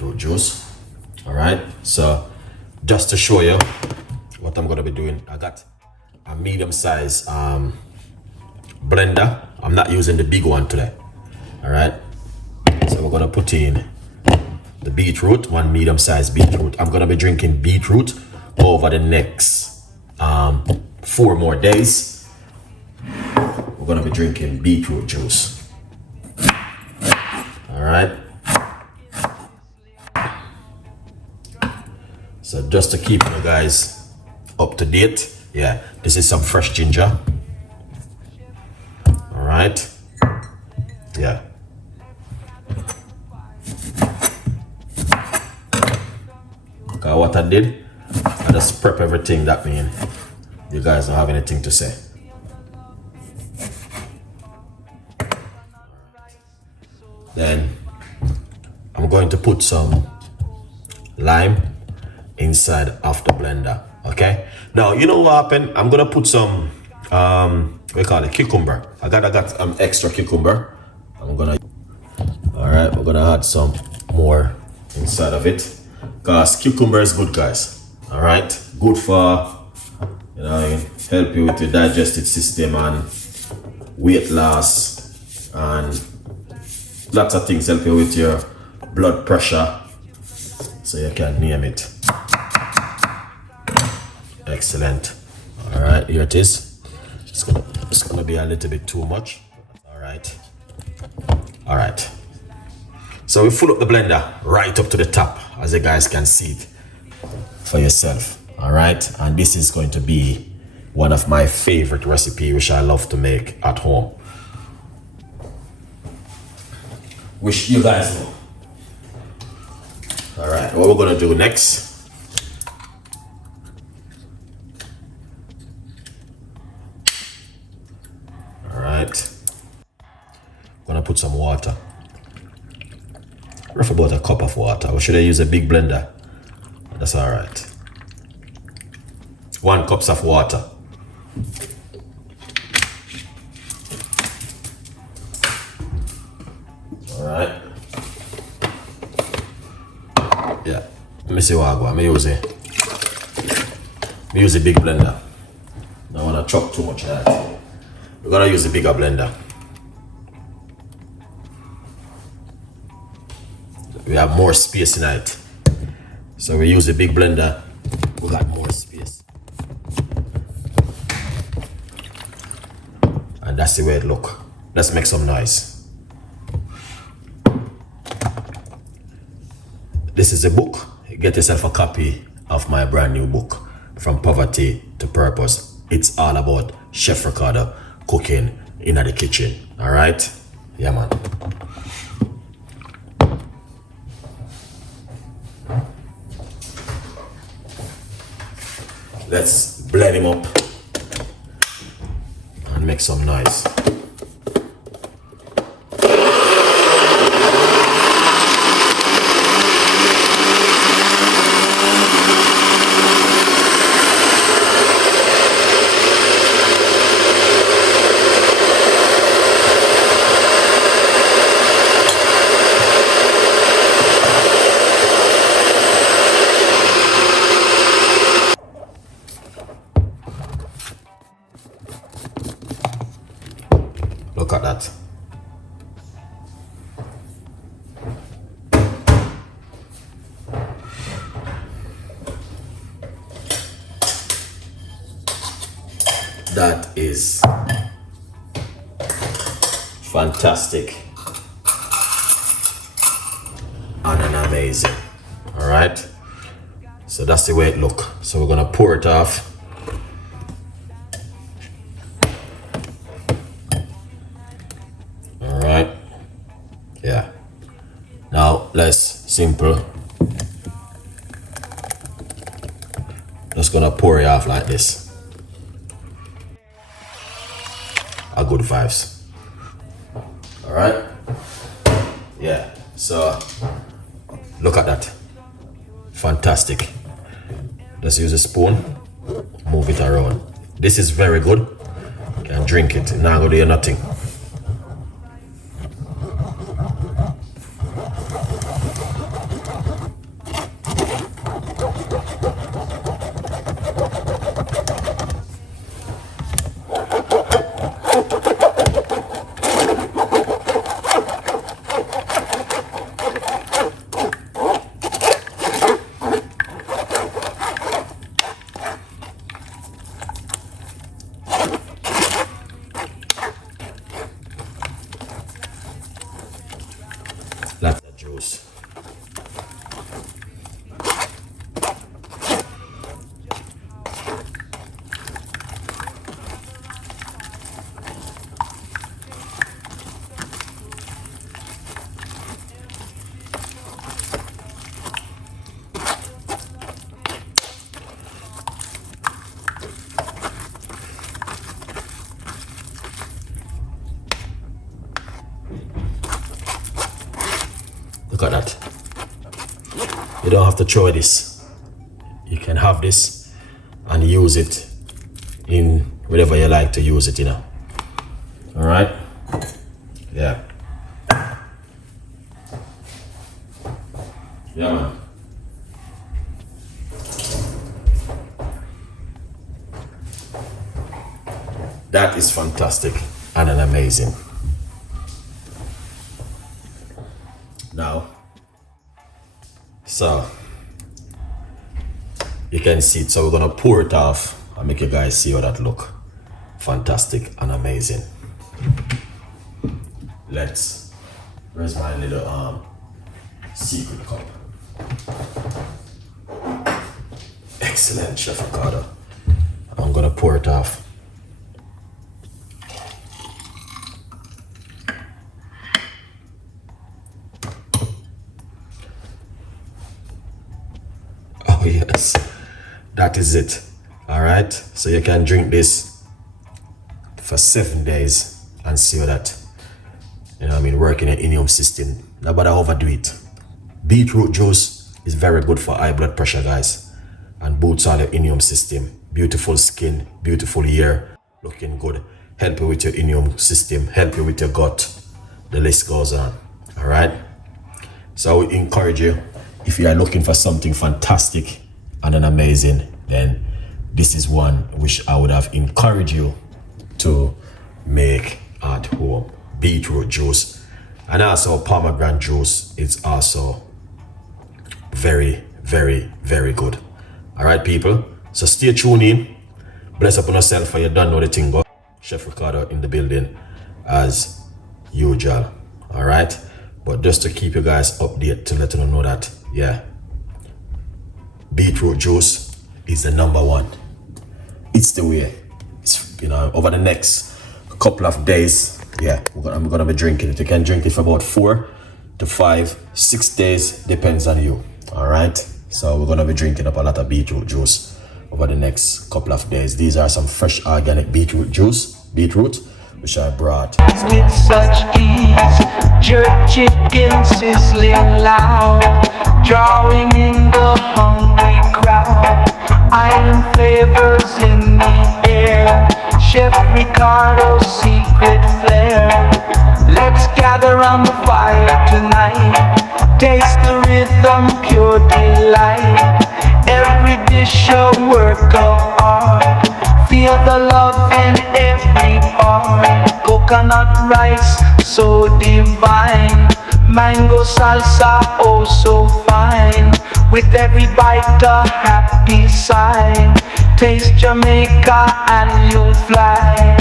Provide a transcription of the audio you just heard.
beetroot juice. All right, so just to show you what I'm gonna be doing, I got a medium size blender. I'm not using the big one today. All right, so we're gonna put in the beetroot, one medium sized beetroot. I'm gonna be drinking beetroot over the next 4 more days. We're gonna be drinking beetroot juice. All right. So just to keep you guys up to date, yeah, this is some fresh ginger. All right. Yeah. Okay, what I did, I just prep everything. That means you guys don't have anything to say. Then I'm going to put some lime inside of the blender. Okay. Now you know what happened? I'm gonna put some we call it cucumber. I got extra cucumber. All right, we're gonna add some more inside of it, because cucumber is good, guys. All right, good for, you know, help you with your digestive system and weight loss and lots of things, help you with your blood pressure, so you can name it. Excellent. All right, here it is. It's gonna be a little bit too much. All right. So we fill up the blender right up to the top, as you guys can see it for yourself. All right, and this is going to be one of my favorite recipes, which I love to make at home, which you guys know. All right, what we're gonna do next, gonna put some water, roughly about a cup of water. Or should I use a big blender? That's all right. 1 cup of water. All right. Yeah. Let me see what I go. I use a big blender. I don't wanna chop too much of that. We're gonna use a bigger blender. We have more space in it, so we use a big blender. We got more space, and that's the way it look. Let's make some noise. This is a book. Get yourself a copy of my brand new book, From Poverty to Purpose. It's all about Chef Ricardo cooking in the kitchen. All right, yeah, man. Let's blend him up and make some noise. Look at that. That is fantastic and amazing. All right. So that's the way it look. So we're gonna pour it off. Yeah. Now let's simple. Just gonna pour it off like this. A good vibes. All right. Yeah. So look at that. Fantastic. Let's use a spoon. Move it around. This is very good. You can drink it. Now go do nothing. You don't have to throw this. You can have this and use it in whatever you like to use it, you know. All right. Yeah. Yeah, man. That is fantastic and an amazing. Now, so you can see it. So we're gonna pour it off and make you guys see how that look. Fantastic and amazing. Where's my little secret cup? Excellent, Chef Ricardo. I'm gonna pour it off. Oh yes, that is it. All right, so you can drink this for 7 days and see how that, you know what I mean, working in immune system. Nobody overdo it. Beetroot juice is very good for high blood pressure, guys, and boosts all your immune system. Beautiful skin, beautiful hair, looking good. Help you with your immune system, help you with your gut. The list goes on. All right. So I would encourage you, if you are looking for something fantastic and an amazing, then this is one which I would have encouraged you to make at home. Beetroot juice, and also pomegranate juice. It's also very, very, very good. All right, people. So stay tuned in. Bless up on yourself, for you don't know the thing. Go. Chef Ricardo in the building as usual. All right. But just to keep you guys updated, to let you know that, yeah, beetroot juice is the number one. It's the way. It's, you know, over the next couple of days, yeah, I'm gonna be drinking it. You can drink it for about 4 to 5, 6 days, depends on you. All right. So we're gonna be drinking up a lot of beetroot juice over the next couple of days. These are some fresh organic beetroot juice, which I brought. With such ease, jerk chicken sizzling loud, drawing in the hungry crowd. Iron flavors in the air, Chef Ricardo's secret flair. Let's gather around the fire tonight, taste the rhythm, pure delight. Every dish a work of art, feel the love in every part. Coconut rice, so divine, mango salsa, oh so fine. With every bite a happy sign, taste Jamaica and you'll fly.